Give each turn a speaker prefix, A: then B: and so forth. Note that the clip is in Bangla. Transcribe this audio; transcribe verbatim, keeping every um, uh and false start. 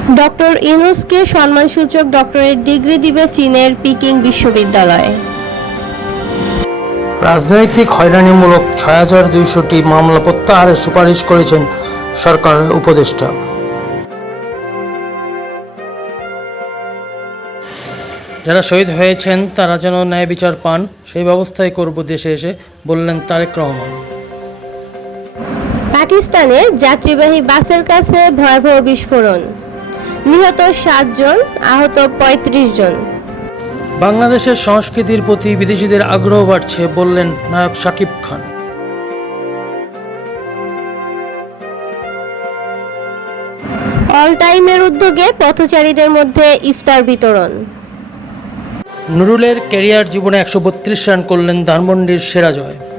A: ডক্টর ইউনূসকে সম্মানসূচক ডক্টরেট ডিগ্রি দিবে চীনের পিকিং বিশ্ববিদ্যালয়।
B: রাজনৈতিক হয়রানিমূলক ছয় হাজার দুইশোটি মামলা প্রত্যাহারের সুপারিশ করেছেন সরকারের উপদেষ্টা। যারা শহীদ হয়েছেন তারা যেন ন্যায় বিচার পান, সেই ব্যবস্থাই করব দেশে এসে, বললেন তারেক রহমান।
A: পাকিস্তানে যাত্রীবাহী বাসের কাছে ভয়াবহ বিস্ফোরণ, নিহত সাত জন, আহত পঁয়ত্রিশ জন।
B: বাংলাদেশের সংস্কৃতির প্রতি বিদেশিদের আগ্রহ বাড়ছে, বললেন নায়ক শাকিব খান।
A: অল টাইমের উদ্যোগে পথচারীদের মধ্যে ইফতার বিতরণ।
B: নুরুলের ক্যারিয়ার জীবনে একশো বত্রিশ রান করলেন ধানমন্ডির সেরা জয়।